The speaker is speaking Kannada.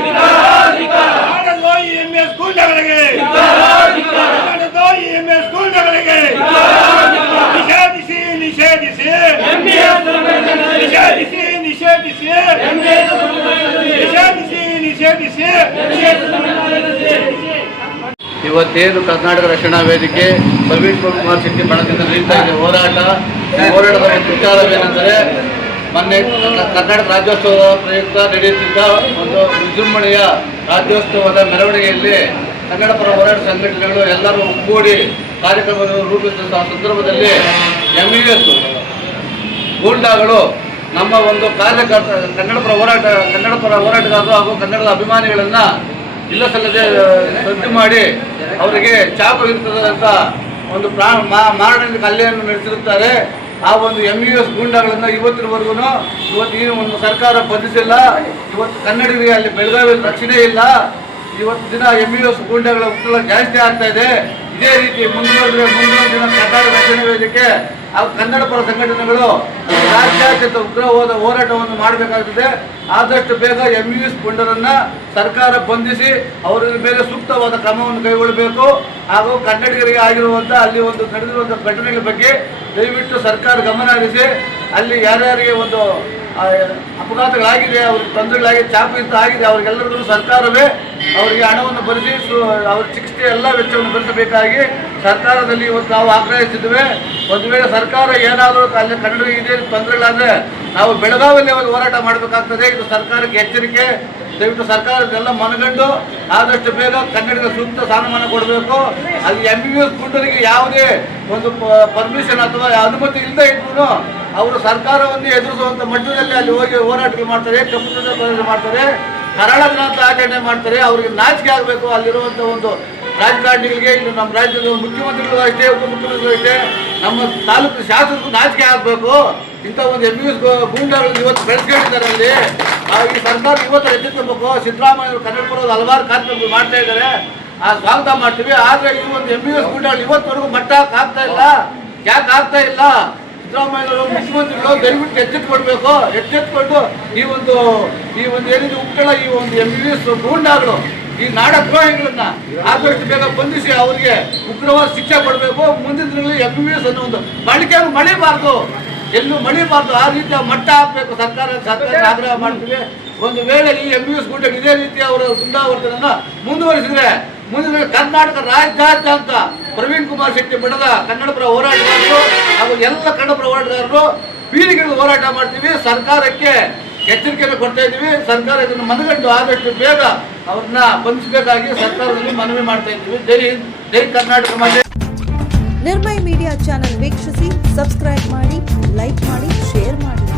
ಮಾಡಲು ಎಂಎಸ್ ಎಂಎಸ್ ನಿಷೇಧಿಸಿ ನಿಷೇಧಿಸಿ ನಿಷೇಧಿಸಿ ನಿಷೇಧಿಸಿ ನಿಷೇಧಿಸಿ ನಿಷೇಧಿಸಿ ಇವತ್ತೇನು ಕರ್ನಾಟಕ ರಕ್ಷಣಾ ವೇದಿಕೆ ಪ್ರವೀಣ್ ಕುಮಾರ್ ಶೆಟ್ಟಿ ಬಳಗದಿಂದ ನೀಡ್ತಾ ಇದೆ ಹೋರಾಟ. ಹೋರಾಟದ ಒಂದು ವಿಚಾರವೇನೆಂದರೆ ಮೊನ್ನೆ ಕರ್ನಾಟಕ ರಾಜ್ಯೋತ್ಸವ ಪ್ರಯುಕ್ತ ನಡೆಯುತ್ತಿದ್ದ ಒಂದು ವಿಜೃಂಭಣೆಯ ರಾಜ್ಯೋತ್ಸವದ ಮೆರವಣಿಗೆಯಲ್ಲಿ ಕನ್ನಡ ಪರ ಹೋರಾಟ ಸಂಘಟನೆಗಳು ಎಲ್ಲರೂ ಒಗ್ಗೂಡಿ ಕಾರ್ಯಕ್ರಮವನ್ನು ರೂಪಿಸಿದಂತಹ ಸಂದರ್ಭದಲ್ಲಿ ಎಂ ಇ ಎಸ್ ಗೂಂಡಾಗಳು ನಮ್ಮ ಒಂದು ಕಾರ್ಯಕರ್ತ ಕನ್ನಡ ಪರ ಹೋರಾಟ, ಕನ್ನಡ ಪರ ಹೋರಾಟಗಾರರು ಹಾಗೂ ಕನ್ನಡದ ಅಭಿಮಾನಿಗಳನ್ನ ಇಲ್ಲ ಸಲ್ಲದೆ ಸದ್ದು ಮಾಡಿ ಅವರಿಗೆ ಚಾಪು ಇರ್ತದಂತ ಒಂದು ಪ್ರಾಣ ಮಾರಣ ಹಲ್ಲೆಯನ್ನು ನಡೆಸಿರುತ್ತಾರೆ. ಆ ಒಂದು ಎಂ ಯು ಎಸ್ ಗೂಂಡಾಗಳನ್ನ ಇವತ್ತಿನವರೆಗೂ ಇವತ್ತು ಈ ಒಂದು ಸರ್ಕಾರ ಬಂಧಿಸಿಲ್ಲ ಇವತ್ತು ಕನ್ನಡಿಗರಿಗೆ ಅಲ್ಲಿ ಬೆಳಗಾವಿಯಲ್ಲಿ ರಕ್ಷಣೆ ಇಲ್ಲ, ಇವತ್ತು ದಿನ ಎಂ ಯು ಎಸ್ ಗೂಂಡಾಗಳ ಉತ್ತರ ಜಾಸ್ತಿ ಆಗ್ತಾ ಇದೆ. ಇದೇ ರೀತಿ ಮುಂದುವರೆದ್ರೆ ಮುಂದಿನ ದಿನ ಕನ್ನಡ ರಕ್ಷಣೆ ವೇದಿಕೆ ಹಾಗೂ ಕನ್ನಡ ಪರ ಸಂಘಟನೆಗಳು ರಾಜ್ಯಾದ್ಯಂತ ಉಗ್ರವಾದ ಹೋರಾಟವನ್ನು ಮಾಡಬೇಕಾಗುತ್ತದೆ ಆದಷ್ಟು ಬೇಗ ಎಂ ಯು ಎಸ್ ಸರ್ಕಾರ ಬಂಧಿಸಿ ಅವರ ಮೇಲೆ ಸೂಕ್ತವಾದ ಕ್ರಮವನ್ನು ಕೈಗೊಳ್ಳಬೇಕು. ಹಾಗೂ ಕನ್ನಡಿಗರಿಗೆ ಆಗಿರುವಂಥ ಅಲ್ಲಿ ಒಂದು ನಡೆದಿರುವಂಥ ಘಟನೆಗಳ ಬಗ್ಗೆ ದಯವಿಟ್ಟು ಸರ್ಕಾರ ಗಮನ ಹರಿಸಿ, ಅಲ್ಲಿ ಯಾರ್ಯಾರಿಗೆ ಒಂದು ಅಪಘಾತಗಳಾಗಿದೆ, ಅವ್ರಿಗೆ ತೊಂದರೆಗಳಾಗಿದೆ, ಚಾಪು ಇಂತ ಆಗಿದೆ ಅವ್ರಿಗೆಲ್ಲರಿಗೂ ಸರ್ಕಾರವೇ ಅವರಿಗೆ ಹಣವನ್ನು ಭರಿಸಿ ಅವ್ರ ಚಿಕಿತ್ಸೆ ಎಲ್ಲ ವೆಚ್ಚವನ್ನು ಭರಿಸಬೇಕಾಗಿ ಸರ್ಕಾರದಲ್ಲಿ ಇವತ್ತು ನಾವು ಆಗ್ರಹಿಸಿದ್ದೇವೆ. ಒಂದು ವೇಳೆ ಸರ್ಕಾರ ಏನಾದರೂ ಅಲ್ಲಿ ಇದೇ, ತೊಂದರೆಗಳಾದರೆ ನಾವು ಬೆಳಗಾವಿಯಲ್ಲಿ ಒಂದು ಹೋರಾಟ ಮಾಡಬೇಕಾಗ್ತದೆ. ಇದು ಸರ್ಕಾರಕ್ಕೆ ಎಚ್ಚರಿಕೆ. ದಯವಿಟ್ಟು ಸರ್ಕಾರದೆಲ್ಲ ಮನಗಂಡು ಆದಷ್ಟು ಬೇಗ ಕನ್ನಡದ ಸೂಕ್ತ ಸ್ಥಾನಮಾನ ಕೊಡಬೇಕು. ಅಲ್ಲಿ ಎಂ ಬಿ ಎಸ್ ಗುಂಡರಿಗೆ ಯಾವುದೇ ಒಂದು ಪರ್ಮಿಷನ್ ಅಥವಾ ಅನುಮತಿ ಇಲ್ಲದೆ ಇದ್ರು ಅವರು ಸರ್ಕಾರವನ್ನು ಎದುರಿಸುವಂತ ಮಟ್ಟದಲ್ಲಿ ಅಲ್ಲಿ ಹೋಗಿ ಹೋರಾಟಗಳು ಮಾಡ್ತಾರೆ ಕಪ್ಪು ಮಾಡ್ತಾರೆ, ಕರಾಳ ದಿನಾಂತ ಆಚರಣೆ ಮಾಡ್ತಾರೆ, ಅವರಿಗೆ ನಾಚಿಕೆ ಆಗಬೇಕು. ಅಲ್ಲಿರುವಂಥ ಒಂದು ರಾಜಕಾರಣಿಗಳಿಗೆ, ಇನ್ನು ನಮ್ಮ ರಾಜ್ಯದ ಮುಖ್ಯಮಂತ್ರಿಗಳು ಅಷ್ಟೇ, ಉಪಮುಖ್ಯಮಂತ್ರಿಗಳು ಅಷ್ಟೇ, ನಮ್ಮ ತಾಲೂಕು ಶಾಸಕರು ನಾಚಿಕೆ ಆಗಬೇಕು. ಇಂಥ ಒಂದು ಎಂ ಎಸ್ ಗೂಂಡಾಗಳು ಇವತ್ತು ಬೆಳೆಸ್ಕೊಂಡಿದ್ದಾರೆ ಅಲ್ಲಿ. ಈ ಸರ್ಕಾರ ಇವತ್ತು ಎಚ್ಚೆತ್ತಬೇಕು ಸಿದ್ದರಾಮಯ್ಯ ಅವರು ಕನ್ನಡಪುರದ ಹಲವಾರು ಕಾರ್ಯಕ್ರಮಗಳು ಮಾಡ್ತಾ ಇದ್ದಾರೆ. ಆ, ಸ್ವಾಗತ ಮಾಡ್ತೀವಿ. ಆದರೆ ಈ ಒಂದು ಎಂ ಎಸ್ ಗೂಂಡಾಗಳು ಇವತ್ತವರೆಗೂ ಮಟ್ಟ ಆಗ್ತಾ ಇಲ್ಲ ಯಾಕೆ ಆಗ್ತಾ ಇಲ್ಲ. ಸಿದ್ದರಾಮಯ್ಯವರು ಮುಖ್ಯಮಂತ್ರಿಗಳು ದಯವಿಟ್ಟು ಎಚ್ಚೆತ್ಕೊಳ್ಬೇಕು ಎಚ್ಚೆತ್ಕೊಂಡು ಈ ಒಂದು ಈ ಒಂದು ಏನಿದೆ ಉಕ್ಕಳ ಈ ಒಂದು ಎಂ ಬಿ ಎಸ್ ಗೂಂಡಾಗಳು ಈ ನಾಡ ದ್ರೋಹಿಗಳನ್ನ ಆದಷ್ಟು ಬೇಗ ಬಂಧಿಸಿ ಅವರಿಗೆ ಉಗ್ರವಾದ ಶಿಕ್ಷೆ ಕೊಡಬೇಕು. ಮುಂದಿನ ದಿನಗಳಲ್ಲಿ ಎಂ ಬಿ ಎಸ್ ಅನ್ನೋ ಒಂದು ಬಳಕೆ ಮಳಿಬಾರ್ದು. ಎಲ್ಲೂ ಮಳಿಬಾರ್ದು. ಆ ರೀತಿಯ ಮಟ್ಟ ಹಾಕಬೇಕು ಸರ್ಕಾರ ಸರ್ಕಾರ ಆಗ್ರಹ ಮಾಡ್ತೀವಿ. ಒಂದು ವೇಳೆ ಈ ಎಂ ಬಿ ಎಸ್ ಗೂಂಡ ಇದೇ ರೀತಿ ಅವರ ಗುಂಡಾವರ್ತನ ಮುಂದುವರಿಸಿದ್ರೆ ಮುಂದಿನ ದಿನ ಕರ್ನಾಟಕ ರಾಜ್ಯಾದ್ಯಂತ ಪ್ರವೀಣ್ ಕುಮಾರ್ ಶೆಟ್ಟಿ ಮಠದ ಕನ್ನಡಪುರ ಹೋರಾಟಗಾರರು ಹಾಗೂ ಎಲ್ಲ ಕನ್ನಡ ಹೋರಾಟಗಾರರು ಪೀಳಿಗೆಗಳು ಹೋರಾಟ ಮಾಡ್ತೀವಿ. ಸರ್ಕಾರಕ್ಕೆ ಎಚ್ಚರಿಕೆಯನ್ನು ಕೊಡ್ತಾ ಇದ್ದೀವಿ. ಸರ್ಕಾರ ಇದನ್ನು ಮನಗಂಡು ಆದಷ್ಟು ಬೇಗ ಅವ್ರನ್ನ ಬಂಧಿಸಬೇಕಾಗಿ ಸರ್ಕಾರದಲ್ಲಿ ಮನವಿ ಮಾಡ್ತಾ ಇದ್ದೀವಿ. ಜೈ ಹಿಂದ್, ಜೈ ಕರ್ನಾಟಕ ಮಾತೆ. ನಿರ್ಭಯ್ ಮೀಡಿಯಾ ಚಾನೆಲ್ ವೀಕ್ಷಿಸಿ, ಸಬ್ಸ್ಕ್ರೈಬ್ ಮಾಡಿ, ಲೈಕ್ ಮಾಡಿ, ಶೇರ್ ಮಾಡಿ.